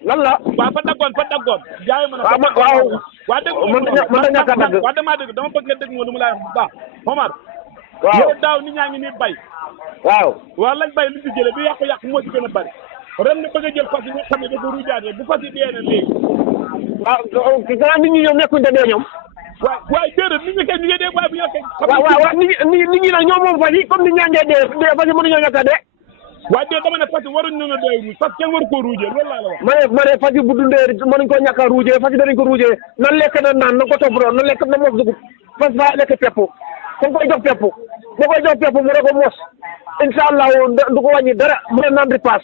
lan la. waaw fa daggoon. jaay ma waaw waaw. waa dégg mën na ñàkk a dagg. waaw damaa dégg dama bëgg nga dégg ma lu mu lay wax bu baax Omar. waaw yow daaw nit ñaa ngi nii bay. waaw. waaw lañ bay lu ci jëlee bi yàqu-yàqu moo ci gën a bari. ren nga bëgg a jël fas yi nga xam ne dafa ruujaatee bu fas yi dee na léegi. waaw gannaaw nit ñi ñoom nekkuñ te dee ñoom. waaye déedéet nit ñi kay ñu ngi dee waaye bu ñu koy. waaw nit ñi nag ñoom moom fas yi comme nit ñaa ngee dee fas yi mënuñoo ñàkk a dee. waaye déedéet dama ne fas yi waruñu ñu doy ruuj parce que kenn waru koo ruujee loolu laa la wax. ma ne fas yi bu dundee mënuñ koo ñàkk a ruujee fas yi danañ ko ruujee nan lekk na naan na ko toppatoo na lekk na mos dugub fas faa lekk pepp da nga koy jox pepp boo koy jox pepp mu ne ko mos incha allah du ko wàññi dara mu ne naan ripaas.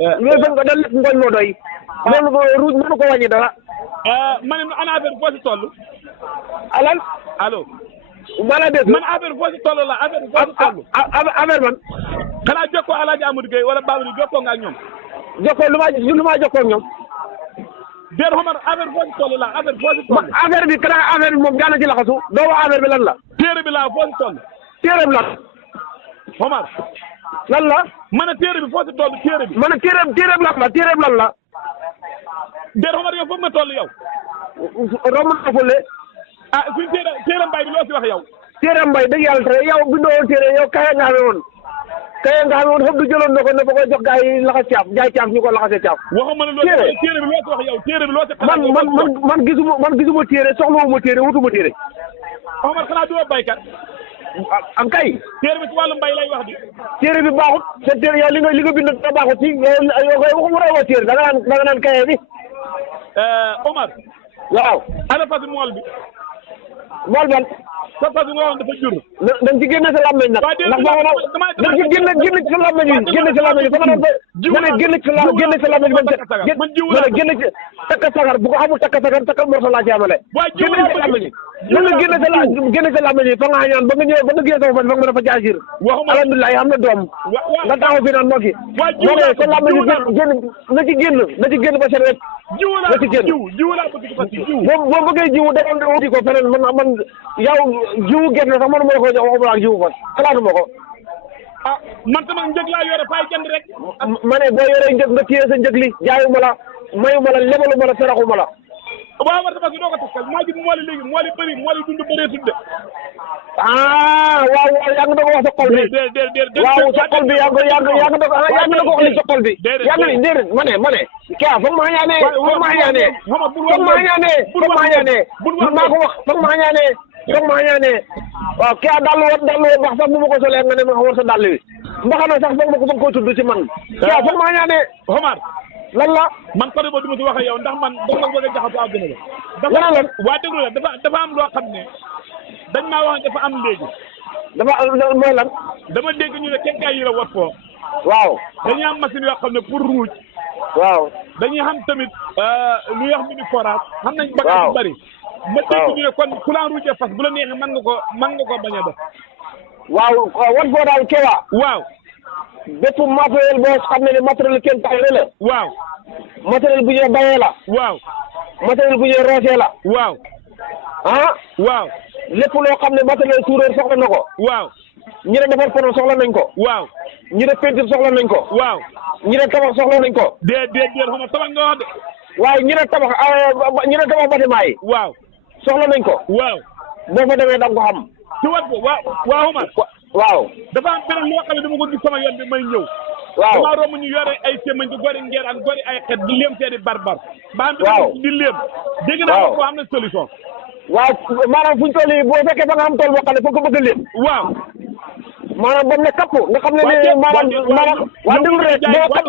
loolu da nga lekk ngooñ moo doy. loolu ruuj mënu ko wàññi dara. ma ne ana affaire foo si toll. alal. allo. maa dégg. man affaire foo si toll la affaire foo si toll. affaire man. xanaa jokkoo Alaaji Amadou Gueye wala Babou jokkoo nga ak ñoom. jokkoo lu ma jokkoo ak ñoom. déet Omar affaire foo si toll la affaire foo si toll. affaire bi kanam affaire bi moom jaana ci laxasu. doo wax affaire bi lan la. téere bi laa foo si toll. téere bi lan. Omar. lan la. ma ne téere bi foo si toll téere bi. ma ne téere bi lan la téere bi lan la. déet Omar yow foog nga toll yow. romb na fële. ah suñ téere mbay bi loo si wax yow. téere mbay dëgg yàlla te yow bindoo woon téere yow kaye nga xamee woon. kaye nga xamee woon foofu du jëloon na ko ne ba koy jox gaa yi laxas caaf jaay caaf ñu ko laxasee caaf. waxuma ne loolu téere bi loo si wax yow téere bi loo si. man gisuma téere soxlawuma téere wutuma téere. Omar xanaa doo baykat. am kay. téere bi ci wàllu mbay lay wax di. téere bi baaxut te téere yow li nga bind da baaxut ci yow waxuma la woo téere da nga naan kaye bi. Omar. waaw. ana fas mool bi. mool ban. sa fas nga waxoon dafa jur. da nga ci génne sa làmmeñ nag. ndax boo ko da nga ci génne ci sa làmmeñ yi génne ci làmmeñ yi fa nga doon génne ci làmmeñ yi génne ci takka sagar bu ko xamul takka sagar takka morso laa ci amale. génne ci làmmeñ yi. génne ci làmmeñ yi fa nga ñaan ba nga ñëw ba nga génne sama fan fa nga mën a fa jaasir. alhamdulilah am na doom. nga taxaw fi naan moo ki. moo koy sa làmmeñ yi na ci génn ba seen wet. na ci génn jiw laa bëgg fas yi jiw. boo bëggee jiw da nga wuti ko feneen man yow jiwu gerte sax man moo ko jox waxuma la jiwu fas xalaatuma ko. ah man sama njëg laa yore fay jënd rek. ma ne boo yoree njëg nga téye sa njëg li jaayuma la mayuma la lebaluma la saraxuma la. waaw war na fas yi doo ko takkal maa ngi mooli léegi mooli bëri mooli dund bëree tudde. waaw yaa ngi doon wax sa xol bi. waaw sa xol bi yaa ngi doon wax li sa xol bi. yaa ngi déedéet ma ne. kii foog maa ñaanee. foog maa ñaanee. maa ko wax foog maa ñaanee. waaw kii daal wax sax bu ma ko solee nga ne ma war sa dàll wi. mbaxana sax foog ma ko koy tudd ci man. kii foog maa ñaanee. Omar. lan la. man côté boobu du ma si wax ak yow ndax man dama bëgg a jaxasoo àdduna la. lan la. waa déglu la dafa am loo xam ne dañ maa wax dafa am léegi. mooy lan. dama dégg ñu ne kenkaay yi la wat foo. waaw. dañuy am machine yoo xam ne pour ruuj. waaw. dañuy xam tamit lu wax mini forage. xam nañ bagage yu bari. ma dégg ñu ne kon ku la ruujee fas bu la neexee mën nga ko bañ a def. waaw wat foo daal kewa. waaw. bépp matériel boo xam ne matériel kenkaay la. waaw. matériel bu ñuy bayee la. waaw. matériel bu ñuy roosee la. waaw. waaw. lépp loo xam ne matériel suuréer soxla na ko. waaw. ñi ne defar pono soxla nañ ko. waaw. ñi ne peinture soxla nañ ko. waaw. ñi ne tabax soxla nañ ko. déet xam nga tabax nga wax de. waaye ñi ne tabax bâtiment yi. waaw. soxla nañ ko. waaw. boo fa demee da nga ko xam. ci wat ko waaw Omar. waaw. dafa am beneen loo xam ne dama ko gis sama yoon bi may ñëw. waaw damaa romb ñu yore ay sémmañ di gori ngeer ak gori ay xet di léem seeni barbar. waaw di léem. dégg naa ko am na solution. waaw maanaam fu ñu toll nii boo fekkee ba nga am tool boo xam ne foog ko bëgg a léem. waaw. maanaam ba mu ne kapp nga xam ne ne maanaam waa déglu rek boo xam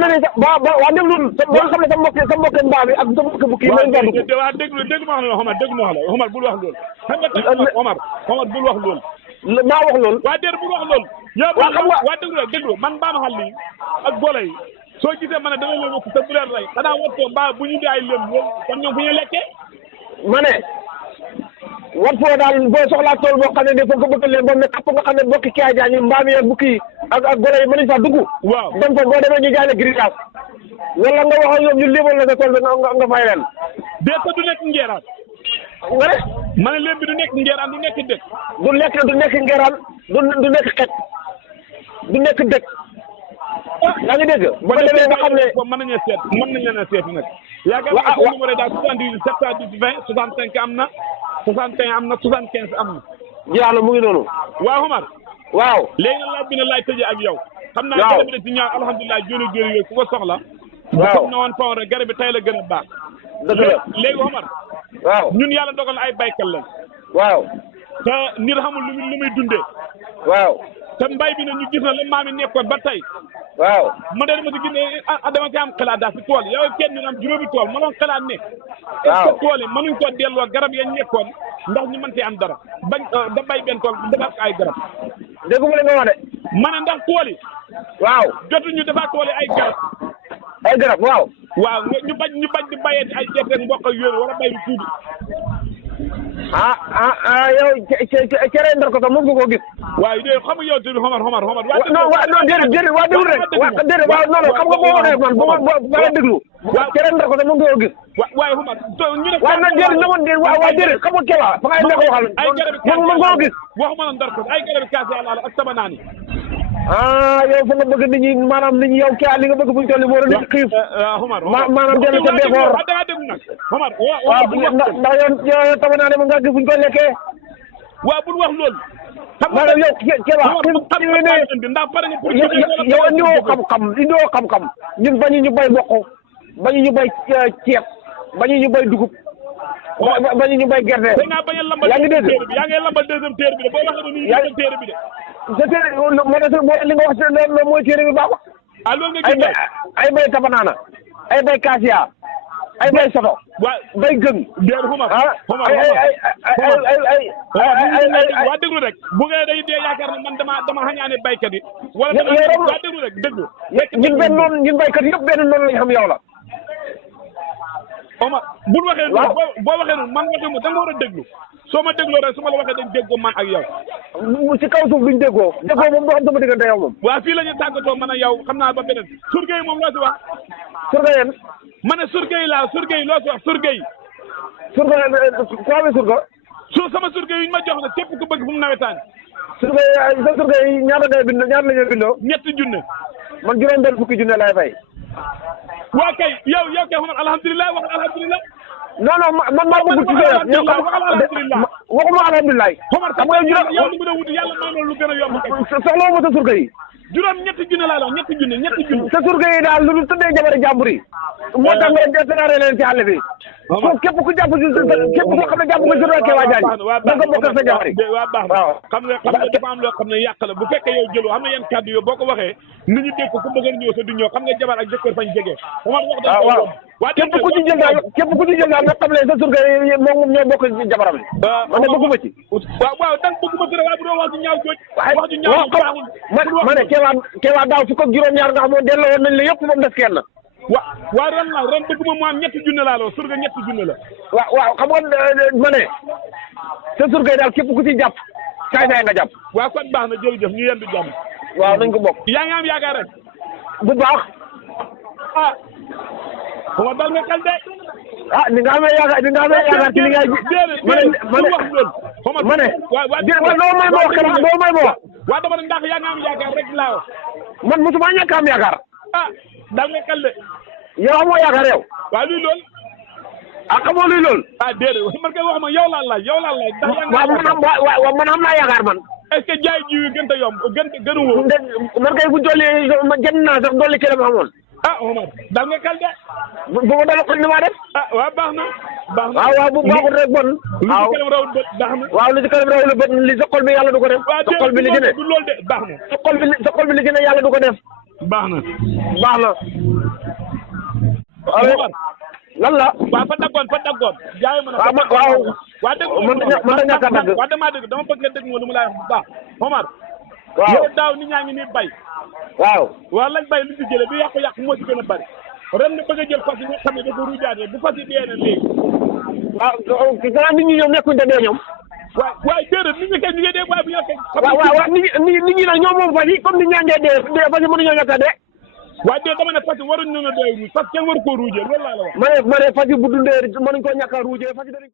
ne ne waa déglu boo xam ne sa mbokk mbaa bi ak sa mbokk bu kii may nga dugg. waaw dégg ma wax la Omar bul wax loolu. xam nga Omar bul wax loolu. maa wax loolu. waa déedéet bul wax loolu. waa xam nga waa déglu man mbaam xal lii ak golo yi soo gisee ma ne dana leen wax te bu leen rey xanaa wattoo mbaa bu ñu di ay lëm loolu kon ñoom fu ñu lekkee. ma ne wat foo daal boo soxlaa tool boo xam ne nii foog nga bëgg leen ba ne kapp nga xam ne bokki kii jaay mbaam yi ak bukki yi ak golo yi mën nañ faa dugg. waaw dem fa boo demee ñu jaay la grillage wala nga wax ak ñoom ñu léebal la sa tool bi nga fay leen. déet du nekk ngeeraan. nga ne. ma ne léem bi du nekk ngeeraan du nekk dëkk. du nekk ngeeraan du nekk xet du nekk dëkk yaa ngi dégg bu ko defee nga xam ne mën nañu seet mën nañ leen a seeti nag yaakaar naa ko numéro daal 78 710 20 65 am na 61 am na 75 am na jeex na mu ngi noonu waaw Omar waaw léegi nag laaj bi ne laay tëjee ak yow xam naa garab bi da ci ñaaw alhamdulilah jóoni jóoni yooyu ku ko soxla waaw na woon faw rek garab bi tey la gën a baax dëgg la léegi Omar waaw ñun yàlla dogal na ay baykat lañ waaw te nit xamul lu muy dundee waaw te mbay bi ne ñu gis na la maam yi nekkoon ba tey waaw ma dama si gis ne dama ci am xalaat daal si tool yow kenn ñu am juróomi tool ma doon xalaat ne est-ce que tool yi mënuñ ko delloo garab yañ nekkoon ndax ñu mën cee am dara bañ da bay benn tool defar ko ay garab dégguma li nga wax de ma ne ndax tool yi waaw jotuñu defar tool yi ay garab ay garab waaw waaw ñu bañ di bayee ay gerte mboq ak yooyu wala bay bi tuuti yow cere ndar ko sax mën nga koo gis waaw yooyu xam nga yow tamit xomar non déedéet waa déglu rek déedéet waaw non xam nga boo waxee man ba nga déglu cere ndar ko sax mën nga koo gis waaye xomar ñu ne waaw non déedéet waaw déedéet xam nga kela fa ngay nekk waxal ay garab mën nga koo gis waxuma la ndar ko ay garab kaase yàlla ak sama naani yow fa nga bëgg nit ñi maanaam nit ñi yow kii li nga bëgg buñ toll moo la nit xiif maanaam dellu ca défoor da nga dégg nag Omar waaw ndax yow tama naa ne ma nga gis buñ ko lekkee waaw bul wax loolu maanaam yow Keba ndax pare nga pour yow indiwoo xam-xam ñun bañu ñu bay mboq bañu ñu bay ceeb bañu ñu bay dugub bañu ñu bay gerte yaa ngi dégg yaa ngi lambal deuxième téere bi de boo waxee ni deuxième téere bi de sa téere moo tax li nga wax loolu mooy téere bi baaxul ay bay tabanaana ay bay kaasiya ay bay soto bay gën waa déglu rek bu ngeen day dee yaakaar ne man dama xañaane baykat yi wala waa déglu rek déglu ñun benn noonu ñun baykat yëpp benn noonu lañ xam yow la Omar bul waxee noonu boo waxee noonu man waxee mo da nga war a déglu soo ma dégloo rek su ma la waxee dañ déggoo man ak yow ci kaw suuf duñ déggoo moom doo xam sama diggante yow moom waaw fii la ñu tàggatoo man ak yow xam naa ba beneen surga yi moom loo si wax surga yéen ma ne surga yi laa surga yi loo si wax surga yi ku amee surga sama surga yi ñu ma jox na képp ku bëgg fu mu nawetaan surga yi ñaata ngay bind ñaata la ñuy bindoo ñetti junne man juróom-benn fukki junne laay fay waa kay yow kay xamal alhamdulilah wax alhamdulilah non man maa bëgg ci waxuma alhamdulilah xam nga yow li mu doon wuti yàlla may loolu lu gën a yomb soxla ma sa surga yi juróom ñetti junne laa la ñetti junne sa surga yi daal lu dul tëddee jabari jàmbur yi moo tax nga sénaré leen ci àll bi foofu képp ku jàpp ci képp koo xam ne jàpp nga surga Keba Diagne da nga bokk ak sa jabar yi waaw baax na xam nga dafa am loo xam ne yàq la bu fekkee yow jëloo xam na yenn kàddu yow boo ko waxee nit ñi dégg ko ku bëgg a ñëw sa du ñëw xam nga jabar ak jëkkër fañ jege waaw képp ku ci jël daal nga xam ne sa surga yi moom ñoo bokk ci jabaram yi man de bëgguma ci waaw danga bëgguma ci waaye bu doo wax ju ñaaw jooj wax ju ñaaw baaxul ma ne Keba daaw fukk ak juróom-ñaar nga xamoon delloo woon nañ la yëpp moom des kenn waa ren bëgguma mu am ñetti junne laa la surga ñetti junne la waaw xam nga ma ne sa surga yi daal képp ku ci jàpp saay nga jàpp waaw kon baax na jërëjëf ñu yendu jàmm waaw nañ ko bokk yaa ngi am yaakaar rek bu baax xuma dal nga xel de ni nga amee yaakaar ci li ngay ma ne doo may ma wax waa dama ne ndax yaa ngi am yaakaar rek laa wax man mosuma ñàkk am yaakaar dal nga xel de yow amoo yaakaar yow waa luy lool xamoo luy lool déedéet man kay wax ma yow laa laaj ndax yaa waaw man am naa yaakaar man est-ce que jaay jiw yi gën a yomb gënu woo man kay bu dolli jënd naa sax dolli ci la ma xamoon Omar dal nga xel de bu ma dala ko ni ma def waaw baax na waaw bu baaxul rek bon lu ci kanam rawul bët baax na waaw lu ci kanam rawul bët li sa xol bi yàlla du ko def sa xol bi li gën a du loolu de baax na sa xol bi li gën a yàlla du ko def baax na allo lan la waaw fa daggoon jaay ma na waa dégg man da ñàkk a dagg waa damaa dégg dama bëgg nga dégg moo lu mu lay wax bu baax Omar waaw daaw nit ñaa ngi nii bay waaw lañ bay lu ci jële bi yàqu moo ci gën a bari ren na bëgg a jël fas yi nga xam ne dafa ruujaatee bu fas yi dee na léegi waaw gannaaw nit ñi ñoom nekkuñ te dee ñoom waaye déedéet nit ñi kay ñu ngi dee waaye bu ñàkkee waaw nit ñi nag ñoom moom fas yi comme nit ñaa ngee dee fas yi mënuñoo ñàkk a dee waaye dee dama ne fas yi waruñ noonu dee ruuj parce que kenn waru koo ruujee loolu laa la wax ma ne fas yi bu dundee mënuñ koo ñàkk a ruujee fas yi